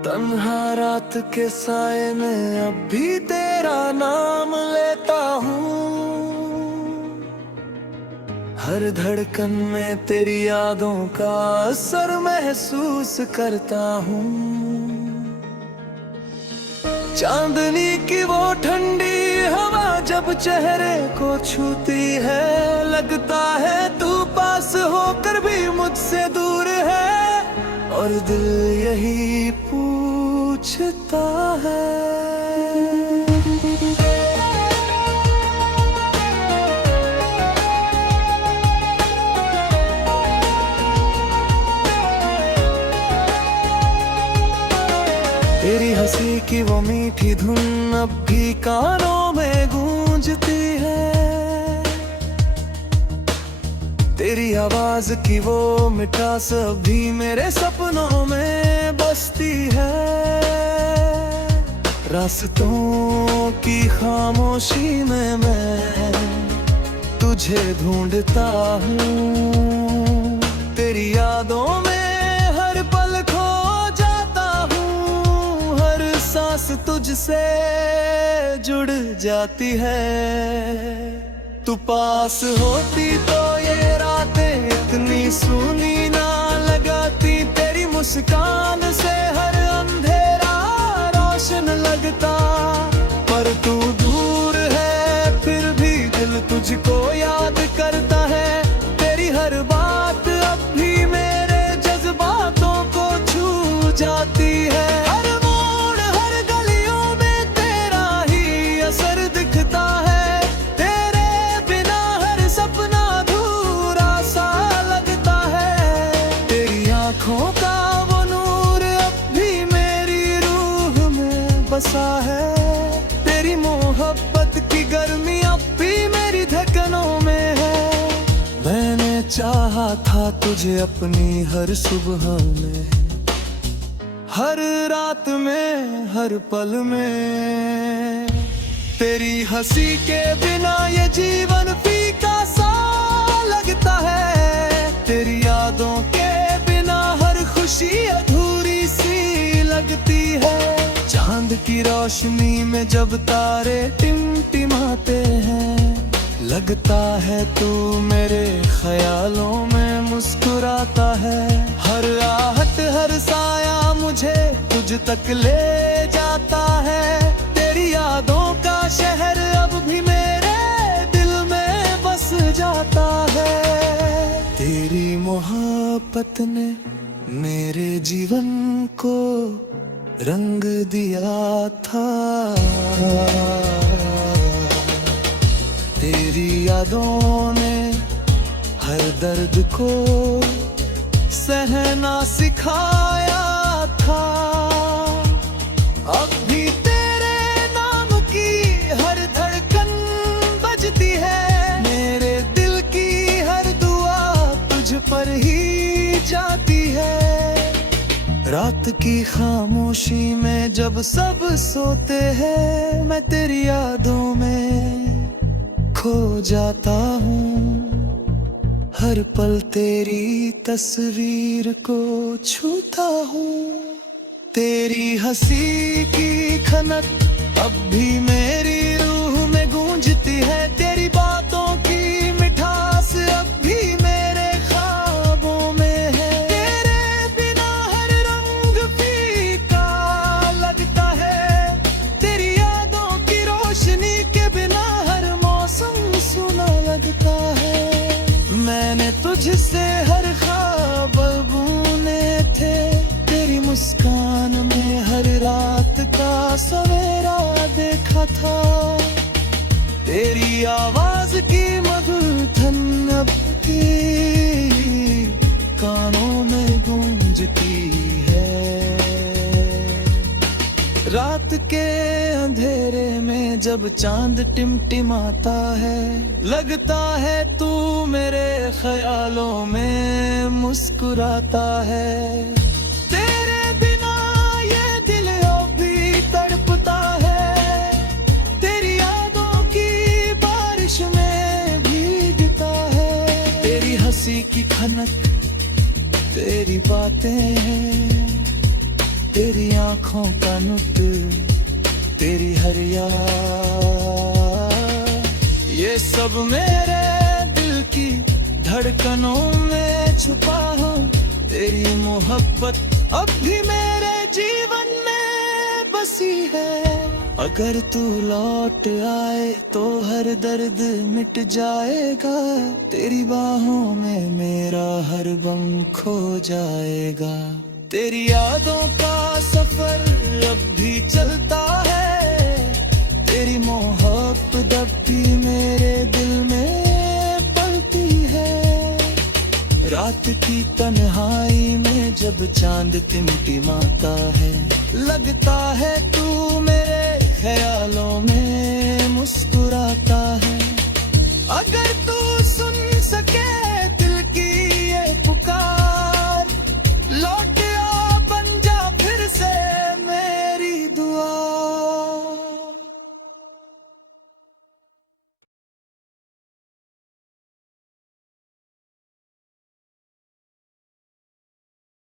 तन्हा रात के साए में अब भी तेरा नाम लेता हूँ। हर धड़कन में तेरी यादों का असर महसूस करता हूँ। चांदनी की वो ठंडी हवा जब चेहरे को छूती है, लगता है तू पास होकर भी मुझसे दूर है। और दिल यही पूछता है, तेरी हंसी की वो मीठी धुन अब भी कानों में गूंजती है। तेरी आवाज की वो मिठास अभी मेरे सपनों में बसती है। रास्तों की खामोशी में मैं तुझे ढूंढता हूँ। तेरी यादों में हर पल खो जाता हूँ। हर सांस तुझसे जुड़ जाती है। तू पास होती तो ये रातें इतनी सूनी ना लगाती। तेरी मुस्कान से हर अंधेरा रोशन लगता। पर तू दूर है फिर भी दिल तुझको याद करता है। तेरी हर बात अब भी मेरे जज्बातों को छू जाती है। हर मोड़ हर गलियों में तेरा ही असर दिखता है। आँखों का वो नूर अब भी मेरी रूह में बसा है। तेरी मोहब्बत की गर्मी अब भी मेरी धड़कनों में है। मैंने चाहा था तुझे अपनी हर सुबह में, हर रात में, हर पल में। तेरी हंसी के बिना ये जीवन फीका सा लगता है। तेरी यादों के हर खुशी अधूरी सी लगती है। चांद की रोशनी में जब तारे टिमटिमाते हैं, लगता है तू मेरे ख्यालों में मुस्कुराता है। हर आहट हर साया मुझे तुझ तक ले जाता है। तेरी यादों का शहर अब भी मेरे दिल में बस जाता है। तेरी मोहब्बत ने मेरे जीवन को रंग दिया था। तेरी यादों ने हर दर्द को सहना सिखाया था। अब भी तेरे नाम की हर धड़कन बजती है। मेरे दिल की हर दुआ तुझ पर ही जाती है। रात की खामोशी में जब सब सोते हैं, मैं तेरी यादों में खो जाता हूँ। हर पल तेरी तस्वीर को छूता हूँ। तेरी हंसी की खनक अब भी मेरी रूह में गूंजती है। तेरी बातों की मिठास अब भी मेरे ख्वाबों में है। तेरे बिना हर रंग फीका लगता है। तेरी यादों की रोशनी के बिना हर मौसम सुना लगता है। मैंने तुझसे हर ख्वाब बुने थे। तेरी मुस्कान में हर रात का सवेरा देखा था। तेरी आवाज की मधुर धन अब भी कानों में गूंजती है। रात के अंधेरे में जब चांद टिमटिमाता है, लगता है तू मेरे ख्यालों में मुस्कुराता है। तेरे बिना ये दिल अब भी तड़पता है। तेरी यादों की बारिश में भीगता है। तेरी हंसी की खनक, तेरी बातें तेरी आंखों का नुट, तेरी हर याद, ये सब मेरे दिल की धड़कनों में छुपा हो। तेरी मोहब्बत अब भी मेरे जीवन में बसी है। अगर तू लौट आए तो हर दर्द मिट जाएगा। तेरी बाहों में मेरा हर गम खो जाएगा। तेरी यादों का सफर अब भी चलता है। तेरी मोहब्बत अब भी मेरे दिल में पलती है। रात की तन्हाई में जब चांद टिमटिमाता है, लगता है तू मेरे ख्यालों में मुस्कुराता है। अगर तू सुन